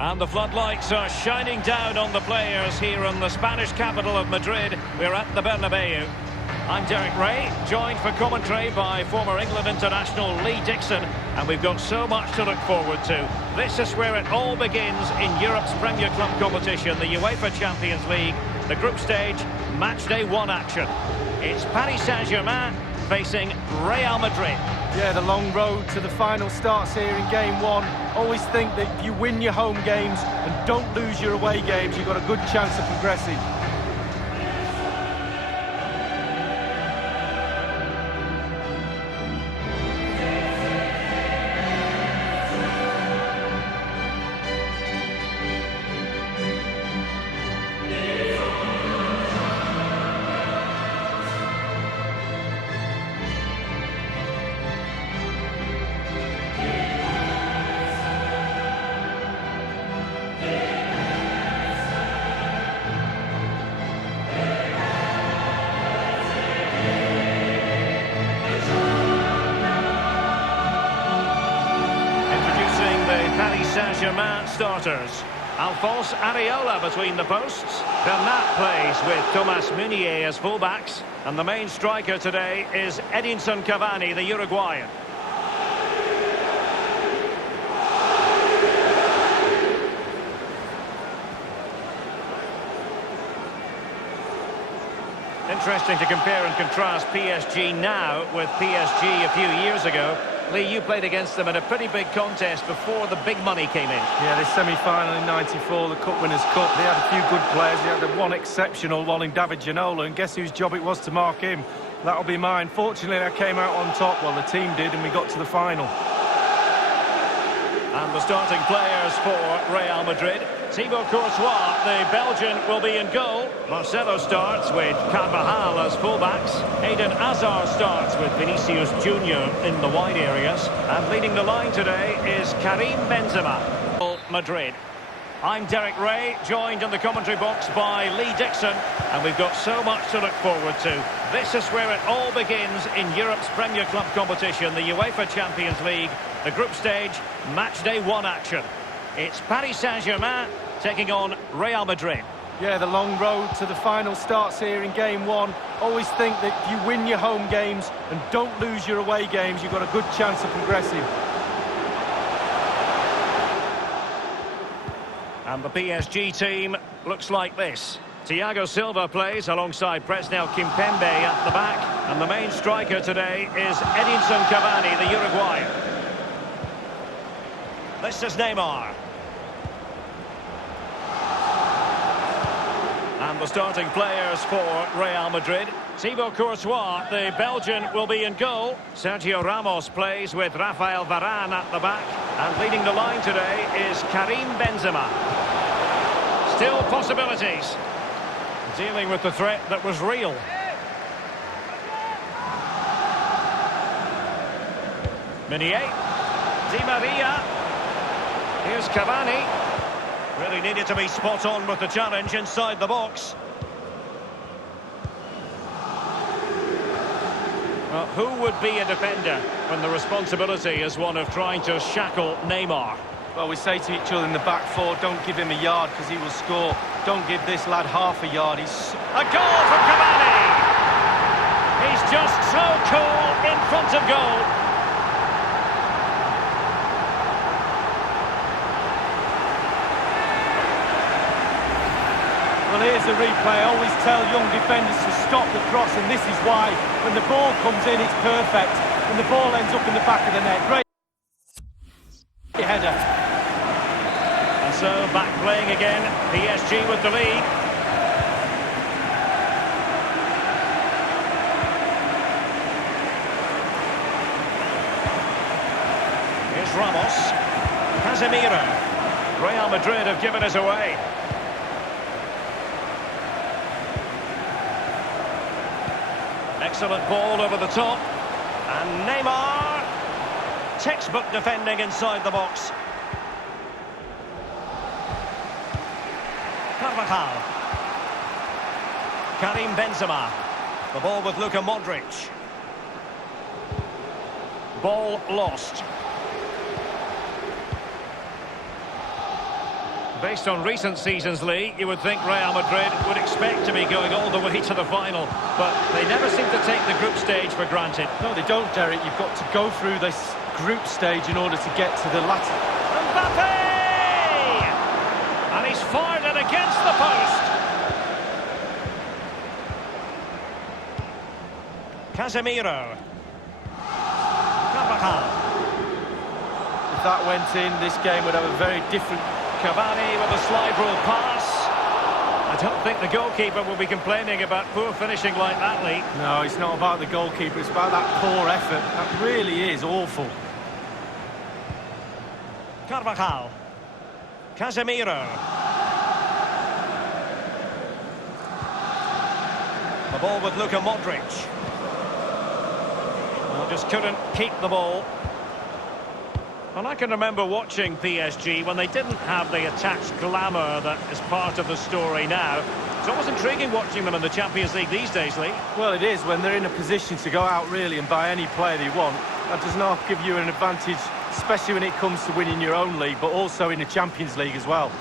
And the floodlights are shining down on the players here in the Spanish capital of Madrid. We're at the Bernabeu. I'm Derek Ray, joined for commentary by former England international Lee Dixon. And we've got so much to look forward to. This is where it all begins in Europe's Premier Club competition, the UEFA Champions League, the group stage, match day 1 action. It's Paris Saint-Germain facing Real Madrid. Yeah, the long road to the final starts here in game 1. Always think that if you win your home games and don't lose your away games, you've got a good chance of progressing. Paris Saint-Germain starters. Alphonse Areola between the posts. Bernat plays with Thomas Meunier as fullbacks. And the main striker today is Edinson Cavani, the Uruguayan. Interesting to compare and contrast PSG now with PSG a few years ago. Lee, you played against them in a pretty big contest before the big money came in. Yeah, the semi-final in '94, the Cup Winners' Cup. They had a few good players. They had the one exceptional one in David Ginola, and guess whose job it was to mark him? That'll be mine. Fortunately, I came out on top. Well, the team did, and we got to the final. And the starting players for Real Madrid. Thibaut Courtois, the Belgian, will be in goal. Marcelo starts with Carvajal as fullbacks. Eden Hazard starts with Vinicius Junior in the wide areas. And leading the line today is Karim Benzema. Madrid. I'm Derek Ray, joined in the commentary box by Lee Dixon. And we've got so much to look forward to. This is where it all begins in Europe's Premier Club competition, the UEFA Champions League, the group stage, match day 1 action. It's Paris Saint-Germain taking on Real Madrid. Yeah, the long road to the final starts here in game 1. Always think that if you win your home games and don't lose your away games, you've got a good chance of progressing. And the PSG team looks like this. Thiago Silva plays alongside Presnel Kimpembe at the back. And the main striker today is Edinson Cavani, the Uruguayan. This is Neymar. And the starting players for Real Madrid. Thibaut Courtois, the Belgian, will be in goal. Sergio Ramos plays with Rafael Varane at the back. And leading the line today is Karim Benzema. Still possibilities. Dealing with the threat that was real. Meunier. Di Maria. Here's Cavani. Really needed to be spot on with the challenge inside the box. Well, who would be a defender when the responsibility is one of trying to shackle Neymar? Well, we say to each other in the back four, don't give him a yard because he will score. Don't give this lad half a yard. He's a goal from Cavani! He's just so cool in front of goal. Well, here's the replay. I always tell young defenders to stop the cross, and this is why. When the ball comes in, it's perfect. When the ball ends up in the back of the net, great header. And so, back playing again, PSG with the lead. Here's Ramos. Casemiro. Real Madrid have given us away. Excellent ball over the top. And Neymar. Textbook defending inside the box. Carvajal. Karim Benzema. The ball with Luka Modric. Ball lost. Based on recent seasons, Lee, you would think Real Madrid would expect to be going all the way to the final, but they never seem to take the group stage for granted. No, they don't, Derek. You've got to go through this group stage in order to get to the latter. Mbappe! And he's fired it against the post. Casemiro. Carvajal. If that went in, this game would have a very different... Cavani with a slide rule pass. I don't think the goalkeeper will be complaining about poor finishing like that, Lee. No, it's not about the goalkeeper, it's about that poor effort. That really is awful. Carvajal. Casemiro. The ball with Luka Modric. Well, just couldn't keep the ball. And I can remember watching PSG when they didn't have the attached glamour that is part of the story now. It's always intriguing watching them in the Champions League these days, Lee. Well, it is when they're in a position to go out really and buy any player they want. That does not give you an advantage, especially when it comes to winning your own league, but also in the Champions League as well.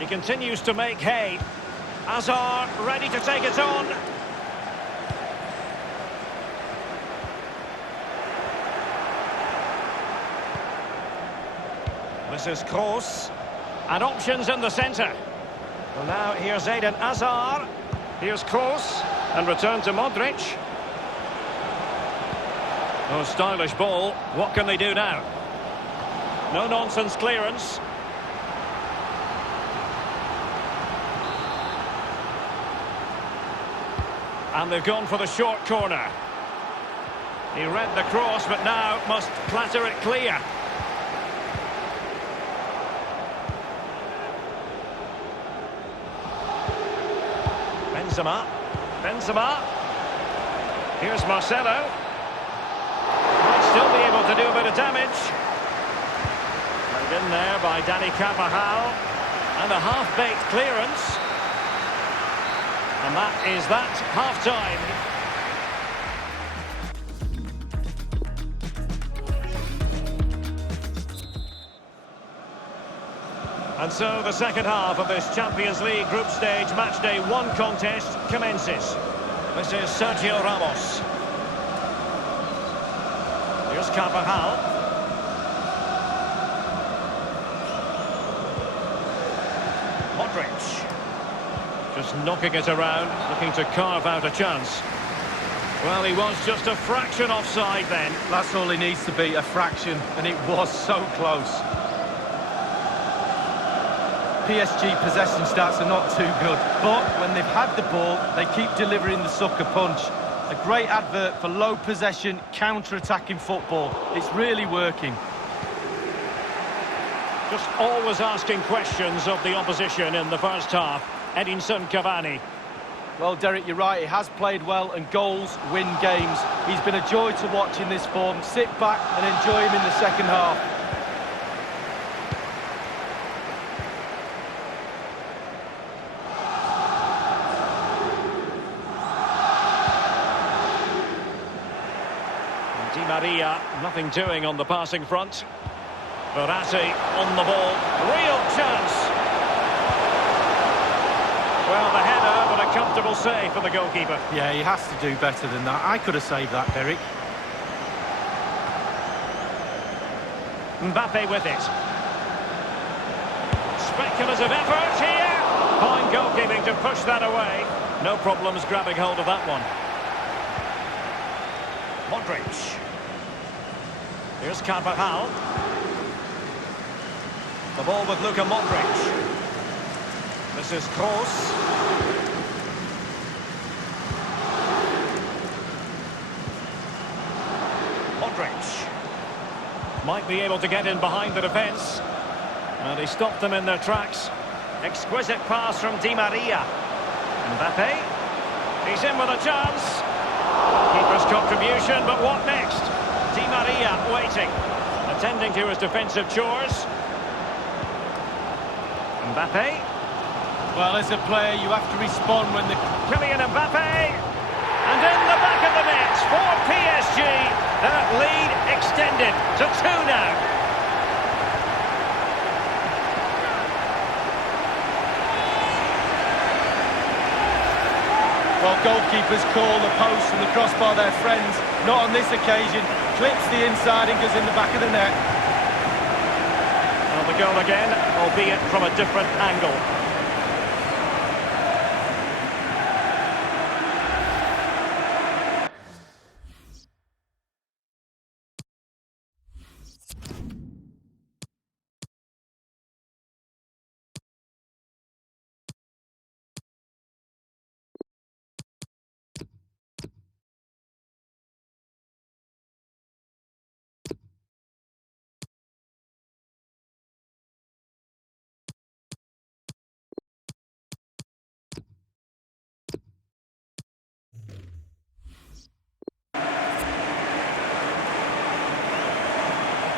He continues to make hay. Hazard ready to take it on. This is Kroos. And options in the centre. Well, now here's Eden Hazard. Here's Kroos. And return to Modric. Oh, stylish ball. What can they do now? No-nonsense clearance. And they've gone for the short corner. He read the cross, but now must clatter it clear. Benzema. Here's Marcelo. Might still be able to do a bit of damage. Played in there by Dani Carvajal. And a half-baked clearance. And that is that, half-time. And so the second half of this Champions League group stage matchday 1 contest commences. This is Sergio Ramos. Here's Carvajal. Modric. Just knocking it around, looking to carve out a chance. Well, he was just a fraction offside then. That's all he needs to be, a fraction, and it was so close. PSG possession stats are not too good, but when they've had the ball, they keep delivering the sucker punch. A great advert for low possession, counter-attacking football. It's really working. Just always asking questions of the opposition in the first half. Edinson Cavani. Well, Derek, you're right. He has played well, and goals win games. He's been a joy to watch in this form. Sit back and enjoy him in the second half. Di Maria, nothing doing on the passing front. Verratti on the ball. Real chance. Well, the header, but a comfortable save for the goalkeeper. Yeah, he has to do better than that. I could have saved that, Derek. Mbappe with it. Speculative effort here. Fine goalkeeping to push that away. No problems grabbing hold of that one. Modric. Here's Carvajal. The ball with Luka Modric. This is Kroos. Modric. Might be able to get in behind the defence. And he stopped them in their tracks. Exquisite pass from Di Maria. Mbappe. He's in with a chance. Keeper's contribution, but what next? Di Maria waiting. Attending to his defensive chores. Mbappe. Well, as a player, you have to respond when the... Kylian Mbappe. And in the back of the net for PSG. That lead extended to 2 now. goalkeepers call the post and the crossbar their friends. Not on this occasion. Clips the inside and goes in the back of the net. Well, the goal again, albeit from a different angle.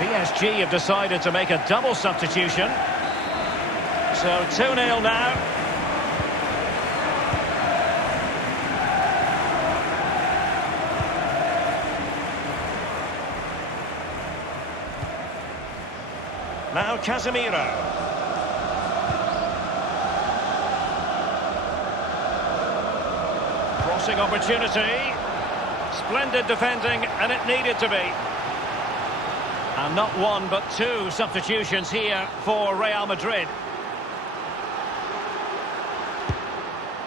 PSG have decided to make a double substitution. So 2-0 now. Now Casemiro. Crossing opportunity. Splendid defending, and it needed to be. And not one, but two substitutions here for Real Madrid.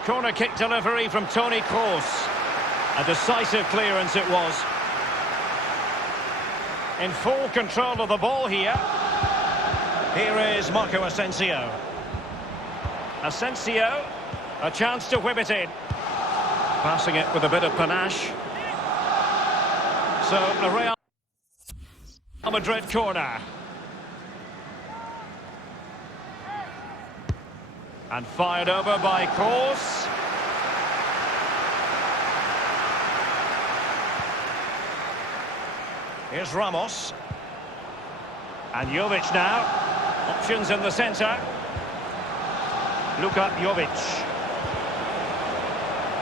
Corner kick delivery from Toni Kroos. A decisive clearance it was. In full control of the ball here. Here is Marco Asensio. Asensio, a chance to whip it in. Passing it with a bit of panache. So a Real Madrid corner. And fired over by Kroos. Here's Ramos. And Jovic now. Options in the centre. Luka Jovic.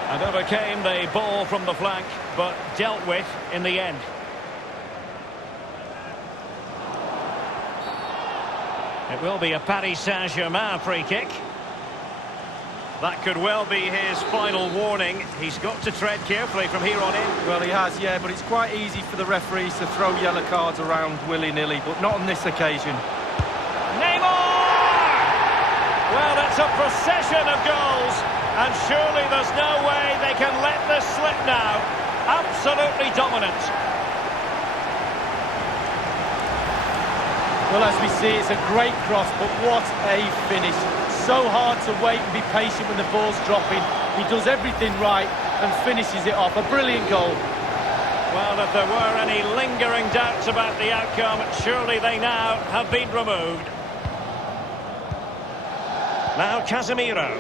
And overcame the ball from the flank, but dealt with in the end. It will be a Paris Saint-Germain free kick. That could well be his final warning. He's got to tread carefully from here on in. Well, he has, yeah, but it's quite easy for the referees to throw yellow cards around willy-nilly, but not on this occasion. Neymar! Well, it's a procession of goals, and surely there's no way they can let this slip now. Absolutely dominant. Well, as we see, it's a great cross, but what a finish. So hard to wait and be patient when the ball's dropping. He does everything right and finishes it off. A brilliant goal. Well, if there were any lingering doubts about the outcome, surely they now have been removed. Now Casemiro.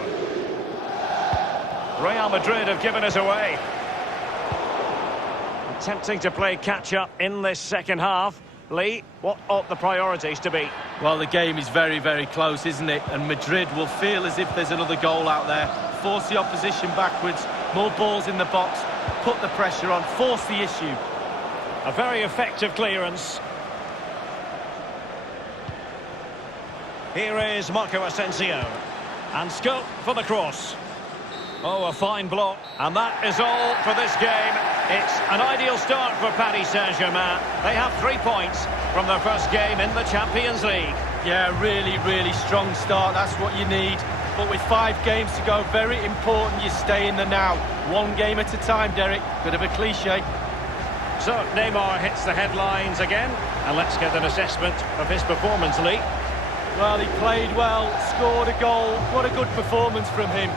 Real Madrid have given it away. Attempting to play catch-up in this second half. Lee, what ought the priorities to be? Well, the game is very, very close, isn't it? And Madrid will feel as if there's another goal out there. Force the opposition backwards, more balls in the box, put the pressure on, force the issue. A very effective clearance. Here is Marco Asensio. And scope for the cross. Oh, a fine block. And that is all for this game. It's an ideal start for Paris Saint-Germain. They have 3 points from their first game in the Champions League. Yeah, really, really strong start. That's what you need. But with 5 games to go, very important you stay in the now. One game at a time, Derek. Bit of a cliche. So, Neymar hits the headlines again. And let's get an assessment of his performance, Lee. Well, he played well, scored a goal. What a good performance from him.